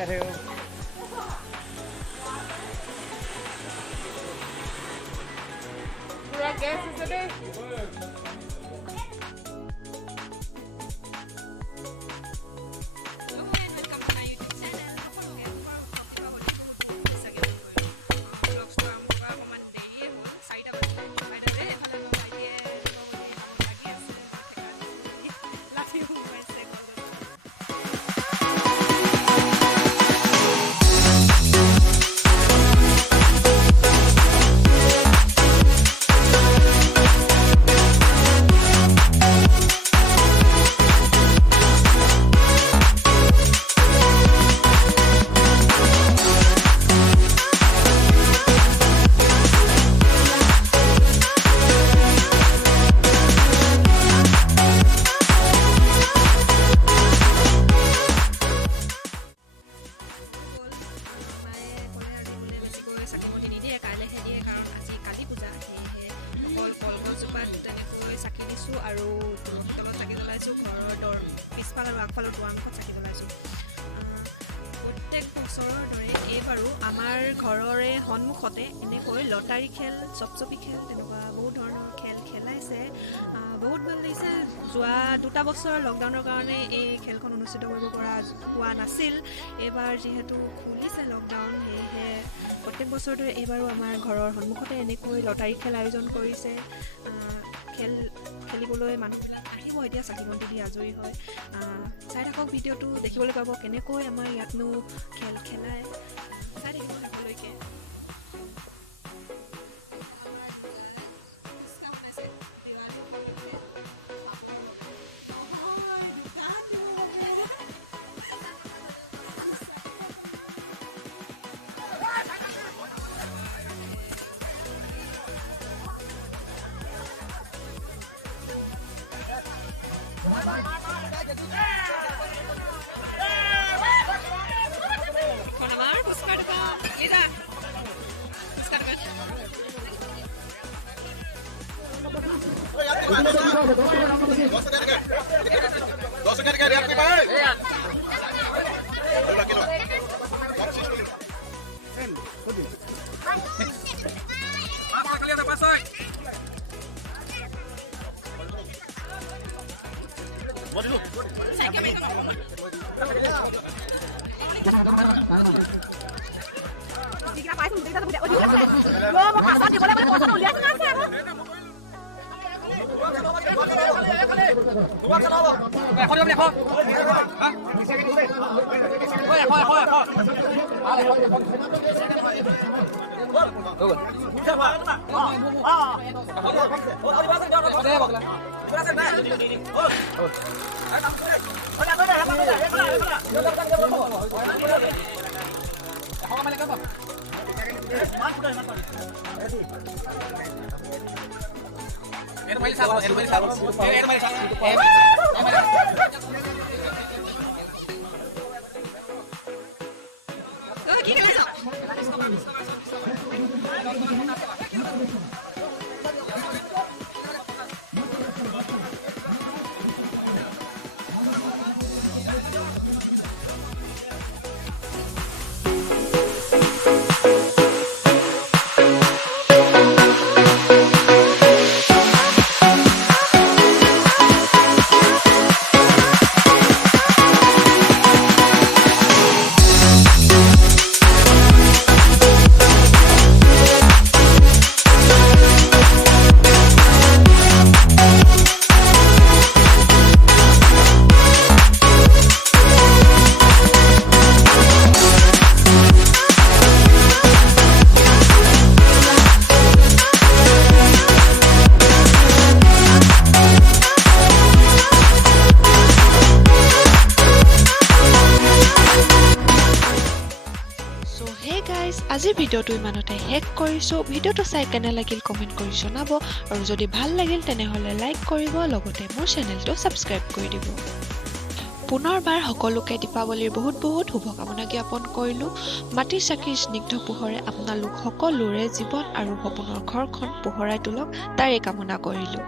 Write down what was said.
अरे पूरा गैस से আৰু তলত চাকি জ্বলাইছোঁ ঘৰৰ দৰ পিছফাল আৰু আগফালৰ দুৱাৰমুখত চাকি জ্বলাইছোঁ প্ৰত্যেক বছৰৰ দৰে এইবাৰো আমাৰ ঘৰৰে সন্মুখতে এনেকৈ লটাৰী খেল চপচপি খেল তেনেকুৱা বহুত ধৰণৰ খেল খেলাইছে বহুত ভাল লাগিছে যোৱা 2টা বছৰ লকডাউনৰ কাৰণে এই খেলখন অনুষ্ঠিত কৰিব পৰা হোৱা নাছিল এইবাৰ যিহেতু খুলিছে লকডাউন সেয়েহে প্ৰত্যেক বছৰৰ দৰে এইবাৰো আমাৰ ঘৰৰ সন্মুখতে এনেকৈ লটাৰী খেল আয়োজন কৰিছে খেল খেলিবলৈ মানুহবিলাক আহিব এতিয়া চাকি বন্তি দি আজৰি হয় চাই থাকক ভিডিঅ'টো দেখিবলৈ পাব কেনেকৈ আমাৰ ইয়াতনো খেল খেলায় চাই থাকিব শেষলৈকে আজিৰ ভিডিঅ'টো ইমানতে শেষ কৰিছোঁ ভিডিঅ'টো চাই কেনে লাগিল কমেণ্ট কৰি জনাব আৰু যদি ভাল লাগিল তেনেহ'লে লাইক কৰিব লগতে মোৰ চেনেলটো ছাবস্ক্ৰাইব কৰি দিব পুনৰবাৰ সকলোকে দীপাৱলীৰ বহুত বহুত শুভকামনা জ্ঞাপন কৰিলোঁ মাটিৰ চাকিৰ স্নিগ্ধ পোহৰে আপোনালোক সকলোৰে জীৱন আৰু সপোনৰ ঘৰখন পোহৰাই তোলক তাৰে কামনা কৰিলোঁ